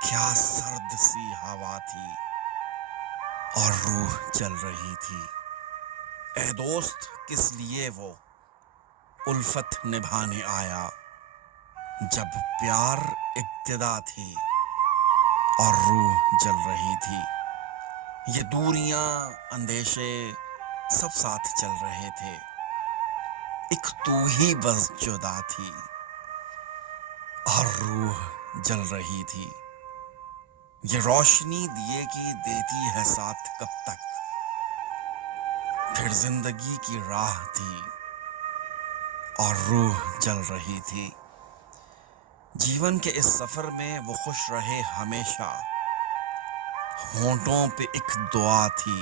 क्या सर्द सी हवा थी और रूह जल रही थी। ए दोस्त, किस लिए वो उल्फत निभाने आया, जब प्यार इब्तिदा थी और रूह जल रही थी। ये दूरियां, अंदेशे सब साथ चल रहे थे। एक तू ही बस जुदा थी और रूह जल रही थी। ये रोशनी दिए की देती है साथ कब तक, फिर जिंदगी की राह थी और रूह जल रही थी। जीवन के इस सफर में वो खुश रहे हमेशा, होंठों पे एक दुआ थी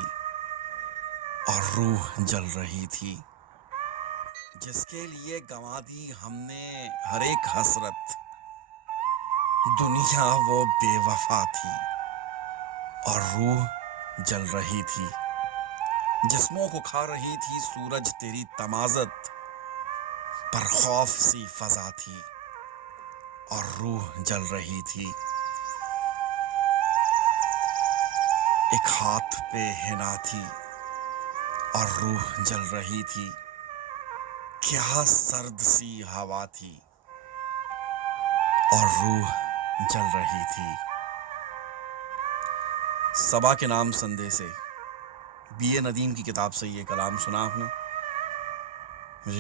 और रूह जल रही थी। जिसके लिए गंवा दी हमने हर एक हसरत, दुनिया वो बेवफा थी और रूह जल रही थी। जिस्मों को खा रही थी सूरज तेरी तमाजत, पर खौफ सी फजा थी और रूह जल रही थी। एक हाथ पे हिना थी और रूह जल रही थी। क्या सर्द सी हवा थी और रूह जल रही थी। सबा के नाम संदेशे, बी ए नदीम की किताब से ये कलाम सुना आपने।